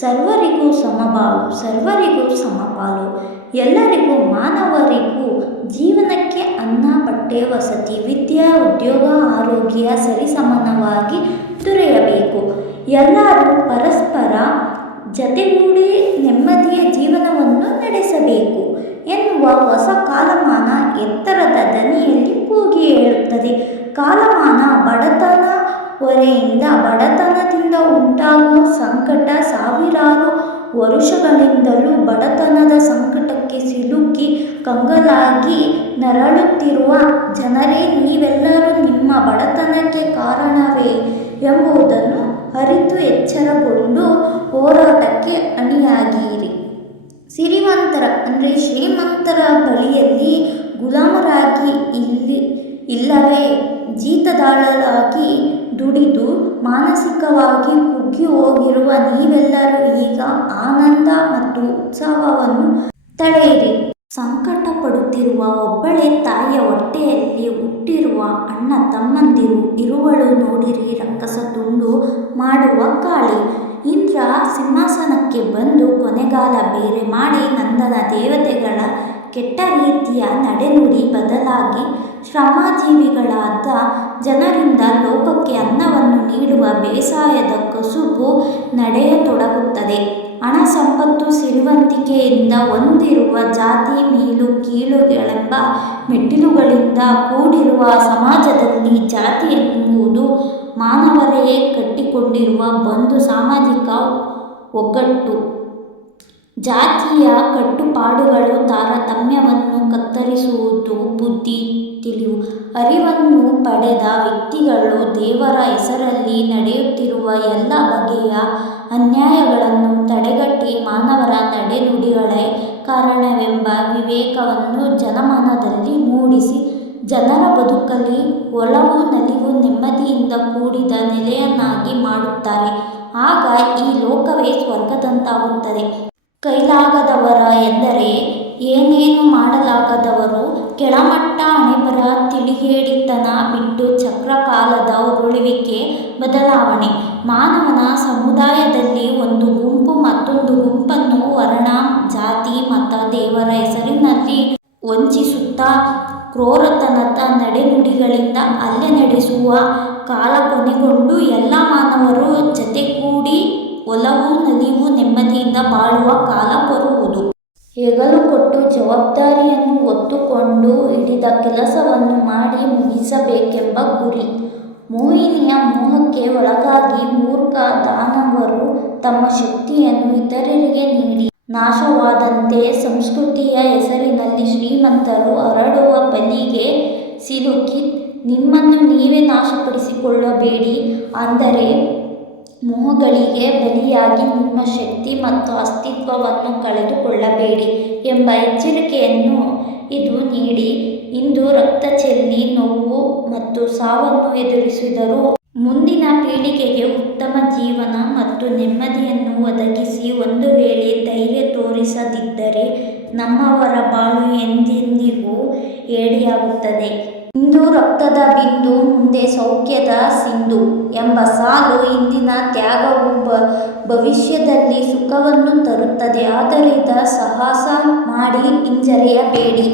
ಸರ್ವರಿಗೂ ಸಮಬಾಳು, ಸರ್ವರಿಗೂ ಸಮಪಾಲು. ಎಲ್ಲರಿಗೂ ಮಾನವರಿಗೂ ಜೀವನಕ್ಕೆ ಅನ್ನ, ಬಟ್ಟೆ, ವಸತಿ, ವಿದ್ಯೆ, ಉದ್ಯೋಗ, ಆರೋಗ್ಯ ಸರಿಸಮಾನವಾಗಿ ದೊರೆಯಬೇಕು. ಎಲ್ಲರೂ ಪರಸ್ಪರ ಜತೆಗೂಡಿ ನೆಮ್ಮದಿಯ ಜೀವನವನ್ನು ನಡೆಸಬೇಕು ಎನ್ನುವ ಹೊಸ ಕಾಲಮಾನ ಎತ್ತರದ ದನಿಯಲ್ಲಿ ಕೂಗಿ ಹೇಳುತ್ತದೆ. ಕಾಲಮಾನ ಬಡತನ ಹೊರೆಯಿಂದ, ಬಡತನದಿಂದ ಉಂಟಾಗುವ ಸಂಕಟ, ಸಾವಿರಾರು ವರುಷಗಳಿಂದಲೂ ಬಡತನದ ಸಂಕಟಕ್ಕೆ ಸಿಲುಕಿ ಕಂಗಾಲಾಗಿ ನರಳುತ್ತಿರುವ ಜನರೇ, ನೀವೆಲ್ಲರೂ ನಿಮ್ಮ ಬಡತನಕ್ಕೆ ಕಾರಣವೇ ಎಂಬುದನ್ನು ಅರಿತು ಎಚ್ಚರಗೊಂಡು ಹೋರಾಟಕ್ಕೆ ಅಣಿಯಾಗಿರಿ. ಸಿರಿವಂತರ ಅಂದರೆ ಶ್ರೀಮಂತರ ಬಳಿಯಲ್ಲಿ ಗುಲಾಮರಾಗಿ ಇಲ್ಲವೇ ಜೀತದಾಳರಾಗಿ ದುಡಿದು ಮಾನಸಿಕವಾಗಿ ಕುಗ್ಗಿ ಹೋಗಿರುವ ನೀವೆಲ್ಲರೂ ಈಗ ಆನಂದ ಮತ್ತು ಉತ್ಸವವನ್ನು ತಳೆಯಿರಿ. ಸಂಕಟ ಪಡುತ್ತಿರುವ ಒಬ್ಬಳೇ ತಾಯಿಯ ಹೊಟ್ಟೆಯಲ್ಲಿ ಹುಟ್ಟಿರುವ ಅಣ್ಣ ತಮ್ಮಂದಿರು ಇರುವಳು ನೋಡಿರಿ, ರಕ್ಕಸ ತುಂಡು ಮಾಡುವ ಕಾಳಿ. ಇಂದ್ರ ಸಿಂಹಾಸನಕ್ಕೆ ಬಂದು ಕೊನೆಗಾಲ ಬೇರೆ ಮಾಡಿ ನಂದನ ದೇವತೆಗಳ ಕೆಟ್ಟ ರೀತಿಯ ನಡೆನುಡಿ ಬದಲಾಗಿ ಶ್ರಮಜೀವಿಗಳಾದ ಜನರಿಂದ ಲೋಕಕ್ಕೆ ಅನ್ನವನ್ನು ನೀಡುವ ಬೇಸಾಯದ ಕಸುಬು ನಡೆಯತೊಡಗುತ್ತದೆ. ಹಣ, ಸಂಪತ್ತು, ಸಿರಿವಂತಿಕೆಯಿಂದ ಹೊಂದಿರುವ ಜಾತಿ, ಮೇಲು ಕೀಳುಗಳೆಂಬ ಮೆಟ್ಟಿಲುಗಳಿಂದ ಕೂಡಿರುವ ಸಮಾಜದಲ್ಲಿ ಜಾತಿ ಎನ್ನುವುದು ಮಾನವರೇ ಕಟ್ಟಿಕೊಂಡಿರುವ ಒಂದು ಸಾಮಾಜಿಕ ಒಗ್ಗಟ್ಟು. ಜಾತಿಯ ಕಟ್ಟುಪಾಡುಗಳು ತಾರತಮ್ಯವನ್ನು ಕತ್ತರಿಸುವುದು. ಬುದ್ಧಿ, ತಿಳಿವು, ಅರಿವನ್ನು ಪಡೆದ ವ್ಯಕ್ತಿಗಳು ದೇವರ ಹೆಸರಲ್ಲಿ ನಡೆಯುತ್ತಿರುವ ಎಲ್ಲ ಬಗೆಯ ಅನ್ಯಾಯಗಳನ್ನು ತಡೆಗಟ್ಟಿ ಮಾನವರ ನಡೆನುಡಿಗಳೇ ಕಾರಣವೆಂಬ ವಿವೇಕವನ್ನು ಜನಮನದಲ್ಲಿ ಮೂಡಿಸಿ ಜನರ ಬದುಕಲ್ಲಿ ಒಲವು, ನಲಿವು, ನೆಮ್ಮದಿಯಿಂದ ಕೂಡಿದ ನೆಲೆಯನ್ನಾಗಿ ಮಾಡುತ್ತಾರೆ. ಆಗ ಈ ಲೋಕವೇ ಸ್ವರ್ಗದಂತಾಗುತ್ತದೆ. ಕೈಲಾಗದವರ ಎಂದರೆ ಏನೇನು ಮಾಡಲಾಗದವರು. ಕೆಳಮಟ್ಟ ಹಣೆಬರ, ತಿಳಿಗೇಡಿತನ ಬಿಟ್ಟು ಚಕ್ರಕಾಲದ ಉರುಳುವಿಕೆ, ಬದಲಾವಣೆ. ಮಾನವನ ಸಮುದಾಯದಲ್ಲಿ ಒಂದು ಗುಂಪು ಮತ್ತೊಂದು ಗುಂಪನ್ನು ವರ್ಣ, ಜಾತಿ, ಮತ, ದೇವರ ಹೆಸರಿನಲ್ಲಿ ವಂಚಿಸುತ್ತಾ ಕ್ರೂರತನದ ನಡೆನುಡಿಗಳಿಂದ ಹಲ್ಲೆ ನಡೆಸುವ ಕಾಲ ಕೊನೆಗೊಂಡು ಎಲ್ಲ ಮಾನವರು ಜತೆಗೂಡಿ ಒಲವು, ನಲಿವು, ನೆಮ್ಮದಿಯಿಂದ ಬಾಳುವ ಕಾಲ ಬರುವುದು. ಹೆಗಲು ಕೊಟ್ಟು ಜವಾಬ್ದಾರಿಯನ್ನು ಹೊತ್ತುಕೊಂಡು ಹಿಡಿದ ಕೆಲಸವನ್ನು ಮಾಡಿ ಮುಗಿಸಬೇಕೆಂಬ ಗುರಿ. ಮೋಹಿನಿಯ ಮೋಹಕ್ಕೆ ಒಳಗಾಗಿ ಮೂರ್ಖ ದಾನವರು ತಮ್ಮ ಶಕ್ತಿಯನ್ನು ಇತರರಿಗೆ ನೀಡಿ ನಾಶವಾದಂತೆ ಸಂಸ್ಕೃತಿಯ ಹೆಸರಿನಲ್ಲಿ ಶ್ರೀಮಂತರು ಹರಡುವ ಬಲೆಗೆ ಸಿಲುಕಿ ನಿಮ್ಮನ್ನು ನೀವೇ ನಾಶಪಡಿಸಿಕೊಳ್ಳಬೇಡಿ. ಅಂದರೆ ಮೋಹಗಳಿಗೆ ಬಲಿಯಾಗಿ ನಿಮ್ಮ ಶಕ್ತಿ ಮತ್ತು ಅಸ್ತಿತ್ವವನ್ನು ಕಳೆದುಕೊಳ್ಳಬೇಡಿ ಎಂಬ ಎಚ್ಚರಿಕೆಯನ್ನು ಇದು ನೀಡಿ ಇಂದು ರಕ್ತ ಚೆಲ್ಲಿ ನೋವು ಮತ್ತು ಸಾವನ್ನು ಎದುರಿಸಿದರೂ ಮುಂದಿನ ಪೀಳಿಗೆಗೆ ಉತ್ತಮ ಜೀವನ ಮತ್ತು ನೆಮ್ಮದಿಯನ್ನು ಒದಗಿಸಿ ಒಂದು ವೇಳೆ ಧೈರ್ಯ ತೋರಿಸದಿದ್ದರೆ ನಮ್ಮವರ ಬಾಳು ಎಂದೆಂದಿಗೂ ಏಡಿಯಾಗುತ್ತದೆ. ಇಂದು ರಕ್ತದ ಬಿಂದು, ಮುಂದೆ ಸೌಖ್ಯದ ಸಿಂಧು ಎಂಬ ಸಾಲು ಇಂದಿನ ತ್ಯಾಗವು ಭವಿಷ್ಯದಲ್ಲಿ ಸುಖವನ್ನು ತರುತ್ತದೆ. ಆದ್ದರಿಂದ ಸಾಹಸ ಮಾಡಿ ಹಿಂಜರಿಯಬೇಡಿ.